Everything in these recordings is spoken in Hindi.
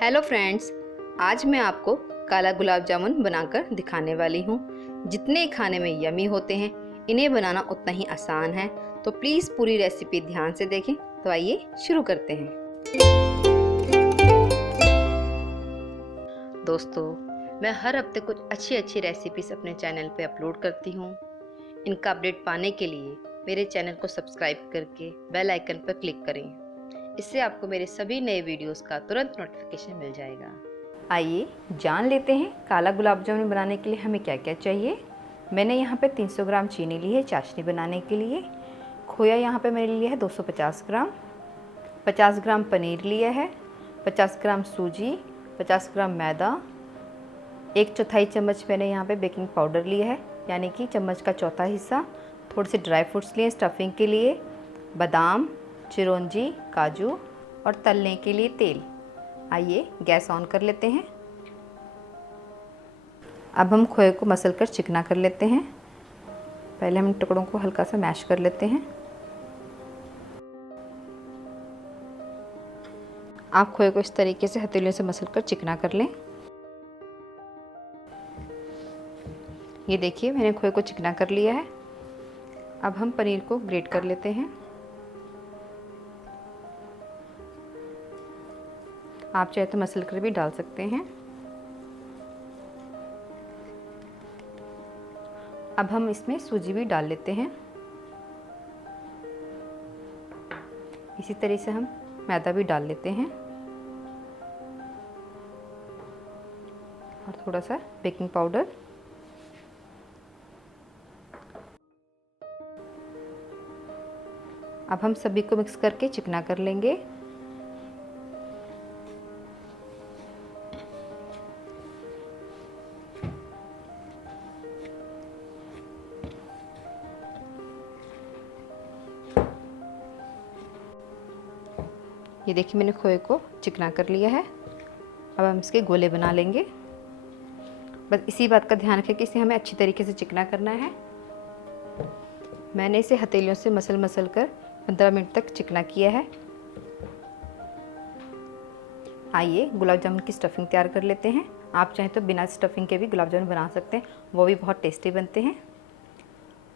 हेलो फ्रेंड्स, आज मैं आपको काला गुलाब जामुन बनाकर दिखाने वाली हूँ। जितने खाने में यमी होते हैं, इन्हें बनाना उतना ही आसान है। तो प्लीज़ पूरी रेसिपी ध्यान से देखें। तो आइए शुरू करते हैं। दोस्तों, मैं हर हफ्ते कुछ अच्छी रेसिपीज अपने चैनल पे अपलोड करती हूँ। इनका अपडेट पाने के लिए मेरे चैनल को सब्सक्राइब करके बेल आइकन पर क्लिक करें। इससे आपको मेरे सभी नए वीडियोस का तुरंत नोटिफिकेशन मिल जाएगा। आइए जान लेते हैं काला गुलाब जामुन बनाने के लिए हमें क्या क्या चाहिए। मैंने यहाँ पे 300 ग्राम चीनी ली है चाशनी बनाने के लिए। खोया यहाँ पे मैंने लिया है 250 ग्राम। 50 ग्राम पनीर लिया है। 50 ग्राम सूजी, 50 ग्राम मैदा, 1/4 चम्मच मैंने यहाँ पे बेकिंग पाउडर लिया है, यानी कि चम्मच का चौथा हिस्सा। थोड़े से ड्राई फ्रूट्स लिए स्टफिंग के लिए, बादाम, चिरौंजी, काजू और तलने के लिए तेल। आइए गैस ऑन कर लेते हैं। अब हम खोए को मसल कर चिकना कर लेते हैं। पहले हम टुकड़ों को हल्का सा मैश कर लेते हैं। आप खोए को इस तरीके से हथेलियों से मसल कर चिकना कर लें। ये देखिए, मैंने खोए को चिकना कर लिया है। अब हम पनीर को ग्रेट कर लेते हैं। आप चाहे तो मसल कर भी डाल सकते हैं। अब हम इसमें सूजी भी डाल लेते हैं। इसी तरह से हम मैदा भी डाल लेते हैं और थोड़ा सा बेकिंग पाउडर। अब हम सभी को मिक्स करके चिकना कर लेंगे। ये देखिए, मैंने खोए को चिकना कर लिया है। अब हम इसके गोले बना लेंगे। बस इसी बात का ध्यान रखें कि इसे हमें अच्छी तरीके से चिकना करना है। मैंने इसे हथेलियों से मसल कर 15 मिनट तक चिकना किया है। आइए गुलाब जामुन की स्टफिंग तैयार कर लेते हैं। आप चाहें तो बिना स्टफिंग के भी गुलाब जामुन बना सकते हैं, वो भी बहुत टेस्टी बनते हैं।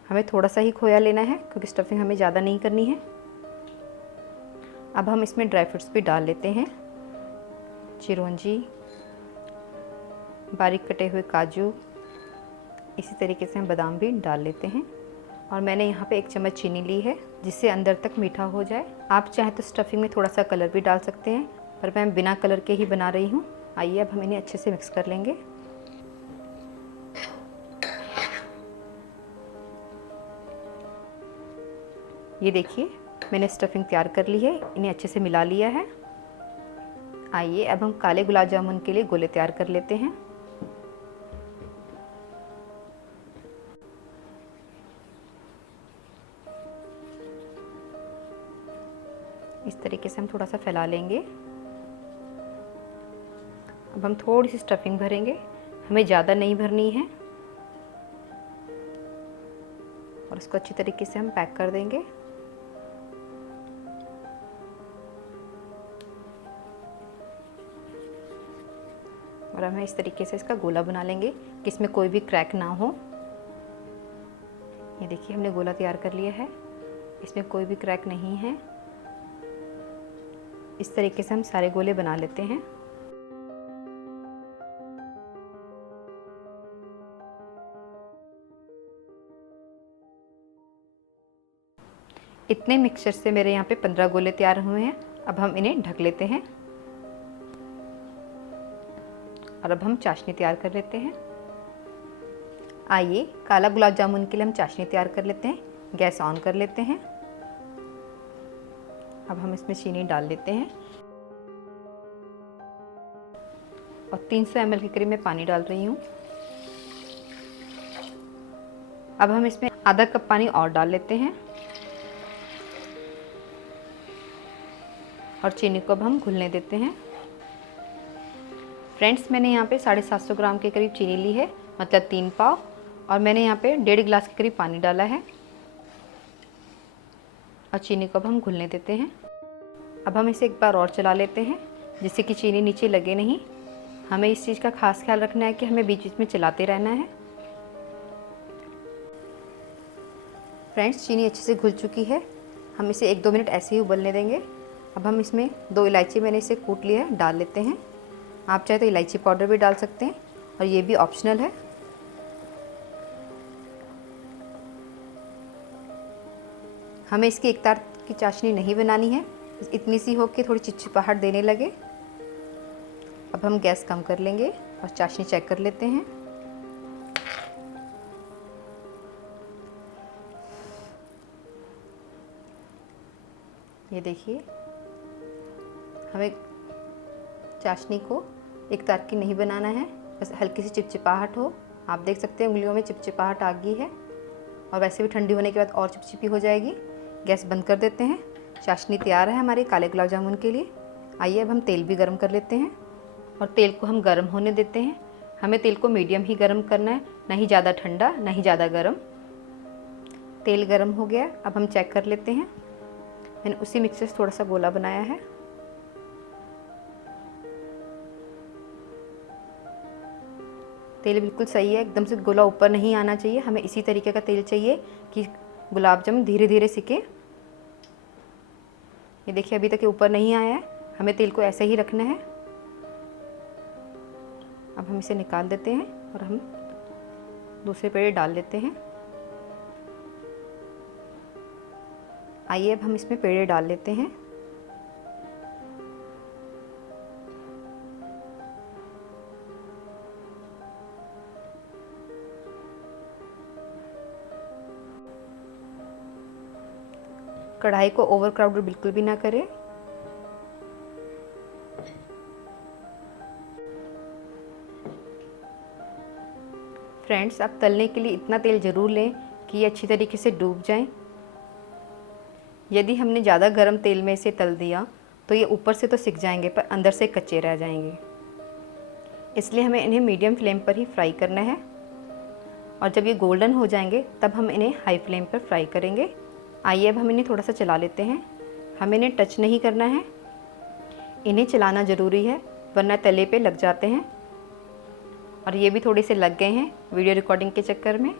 हमें थोड़ा सा ही खोया लेना है क्योंकि स्टफिंग हमें ज़्यादा नहीं करनी है। अब हम इसमें ड्राई फ्रूट्स भी डाल लेते हैं। चिरौंजी, बारीक कटे हुए काजू, इसी तरीके से हम बादाम भी डाल लेते हैं। और मैंने यहाँ पे 1 चम्मच चीनी ली है जिससे अंदर तक मीठा हो जाए। आप चाहें तो स्टफिंग में थोड़ा सा कलर भी डाल सकते हैं, पर मैं बिना कलर के ही बना रही हूँ। आइए अब हम इन्हें अच्छे से मिक्स कर लेंगे। ये देखिए, मैंने स्टफिंग तैयार कर ली है, इन्हें अच्छे से मिला लिया है। आइए अब हम काले गुलाब जामुन के लिए गोले तैयार कर लेते हैं। इस तरीके से हम थोड़ा सा फैला लेंगे। अब हम थोड़ी सी स्टफिंग भरेंगे, हमें ज़्यादा नहीं भरनी है, और इसको अच्छी तरीके से हम पैक कर देंगे। और हमें इस तरीके से इसका गोला बना लेंगे कि इसमें कोई भी क्रैक ना हो। ये देखिए, हमने गोला तैयार कर लिया है, इसमें कोई भी क्रैक नहीं है। इस तरीके से हम सारे गोले बना लेते हैं। इतने मिक्सचर से मेरे यहाँ पे 15 गोले तैयार हुए हैं। अब हम इन्हें ढक लेते हैं और अब हम चाशनी तैयार कर लेते हैं। आइए काला गुलाब जामुन के लिए हम चाशनी तैयार कर लेते हैं। गैस ऑन कर लेते हैं। अब हम इसमें चीनी डाल लेते हैं और 300 ml के करीब मैं पानी डाल रही हूँ। अब हम इसमें आधा कप पानी और डाल लेते हैं और चीनी को अब हम घुलने देते हैं। फ्रेंड्स, मैंने यहाँ पे 750 ग्राम के करीब चीनी ली है, मतलब 3 पाव, और मैंने यहाँ पे 1.5 गिलास के करीब पानी डाला है और चीनी को अब हम घुलने देते हैं। अब हम इसे एक बार और चला लेते हैं जिससे कि चीनी नीचे लगे नहीं। हमें इस चीज़ का खास ख्याल रखना है कि हमें बीच बीच में चलाते रहना है। फ्रेंड्स, चीनी अच्छे से घुल चुकी है। हम इसे 1-2 मिनट ऐसे ही उबलने देंगे। अब हम इसमें 2 इलायची, मैंने इसे कूट लिया है, डाल लेते हैं। आप चाहे तो इलायची पाउडर भी डाल सकते हैं और ये भी ऑप्शनल है। हमें इसकी एक तार की चाशनी नहीं बनानी है, इतनी सी हो कि थोड़ी चिपचिपाहट देने लगे। अब हम गैस कम कर लेंगे और चाशनी चेक कर लेते हैं। ये देखिए, हमें चाशनी को एक तार की नहीं बनाना है, बस हल्की सी चिपचिपाहट हो। आप देख सकते हैं उंगलियों में चिपचिपाहट आ गई है और वैसे भी ठंडी होने के बाद और चिपचिपी हो जाएगी। गैस बंद कर देते हैं। चाशनी तैयार है हमारे काले गुलाब जामुन के लिए। आइए अब हम तेल भी गर्म कर लेते हैं और तेल को हम गर्म होने देते हैं। हमें तेल को मीडियम ही गर्म करना है, ना ही ज़्यादा ठंडा ना ही ज़्यादा गर्म। तेल गर्म हो गया, अब हम चेक कर लेते हैं। मैंने उसी मिक्सर से थोड़ा सा गोला बनाया है। तेल बिल्कुल सही है, एकदम से गोला ऊपर नहीं आना चाहिए। हमें इसी तरीके का तेल चाहिए कि गुलाब जामुन धीरे धीरे सिके। ये देखिए, अभी तक ये ऊपर नहीं आया है। हमें तेल को ऐसे ही रखना है। अब हम इसे निकाल देते हैं और हम दूसरे पेड़े डाल लेते हैं। आइए अब हम इसमें पेड़े डाल लेते हैं। कढ़ाई को ओवर क्राउडेड बिल्कुल भी ना करें। फ्रेंड्स, आप तलने के लिए इतना तेल ज़रूर लें कि ये अच्छी तरीके से डूब जाएं। यदि हमने ज़्यादा गर्म तेल में इसे तल दिया तो ये ऊपर से तो सिक जाएंगे पर अंदर से कच्चे रह जाएंगे। इसलिए हमें इन्हें मीडियम फ्लेम पर ही फ्राई करना है और जब ये गोल्डन हो जाएंगे तब हम इन्हें हाई फ्लेम पर फ्राई करेंगे। आइए अब हम इन्हें थोड़ा सा चला लेते हैं। हमें इन्हें टच नहीं करना है, इन्हें चलाना ज़रूरी है वरना तले पे लग जाते हैं। और ये भी थोड़े से लग गए हैं वीडियो रिकॉर्डिंग के चक्कर में।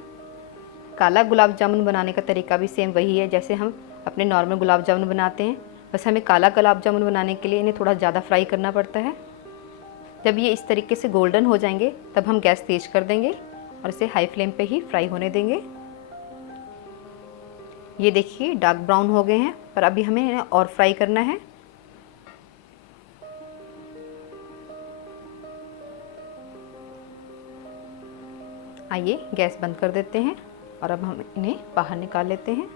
काला गुलाब जामुन बनाने का तरीका भी सेम वही है जैसे हम अपने नॉर्मल गुलाब जामुन बनाते हैं, बस हमें काला गुलाब जामुन बनाने के लिए इन्हें थोड़ा ज़्यादा फ्राई करना पड़ता है। जब ये इस तरीके से गोल्डन हो जाएंगे तब हम गैस तेज़ कर देंगे और इसे हाई फ्लेम पे ही फ्राई होने देंगे। ये देखिए, डार्क ब्राउन हो गए हैं पर अभी हमें इन्हें और फ्राई करना है। आइए गैस बंद कर देते हैं और अब हम इन्हें बाहर निकाल लेते हैं।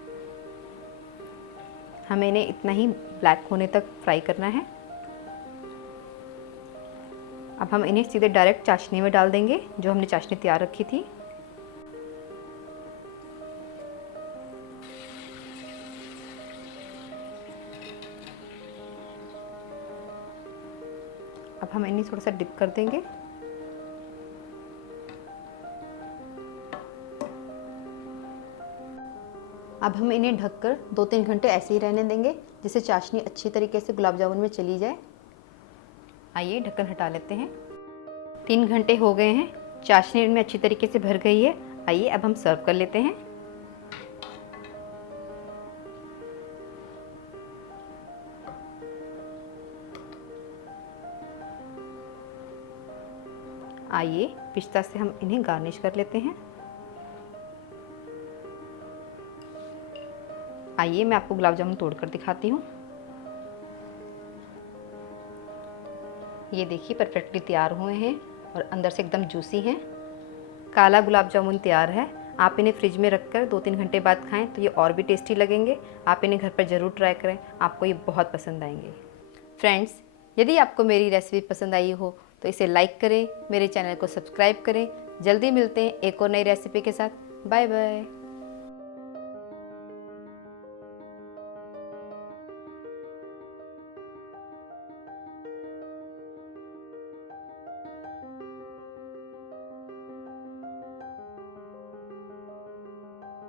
हमें इन्हें इतना ही ब्लैक होने तक फ्राई करना है। अब हम इन्हें सीधे डायरेक्ट चाशनी में डाल देंगे जो हमने चाशनी तैयार रखी थी। अब हम इन्हें थोड़ा सा डिप कर देंगे। अब हम इन्हें ढककर 2-3 घंटे ऐसे ही रहने देंगे जिससे चाशनी अच्छी तरीके से गुलाब जामुन में चली जाए। आइए ढक्कन हटा लेते हैं। 3 घंटे हो गए हैं, चाशनी इनमें अच्छी तरीके से भर गई है। आइए अब हम सर्व कर लेते हैं। आइए पिस्ता से हम इन्हें गार्निश कर लेते हैं। आइए मैं आपको गुलाब जामुन तोड़कर दिखाती हूँ। ये देखिए, परफेक्टली तैयार हुए हैं और अंदर से एकदम जूसी हैं। काला गुलाब जामुन तैयार है। आप इन्हें फ्रिज में रखकर 2-3 घंटे बाद खाएं तो ये और भी टेस्टी लगेंगे। आप इन्हें घर पर ज़रूर ट्राई करें, आपको ये बहुत पसंद आएंगे। फ्रेंड्स, यदि आपको मेरी रेसिपी पसंद आई हो तो इसे लाइक करें, मेरे चैनल को सब्सक्राइब करें। जल्दी मिलते हैं एक और नई रेसिपी के साथ। Bye bye.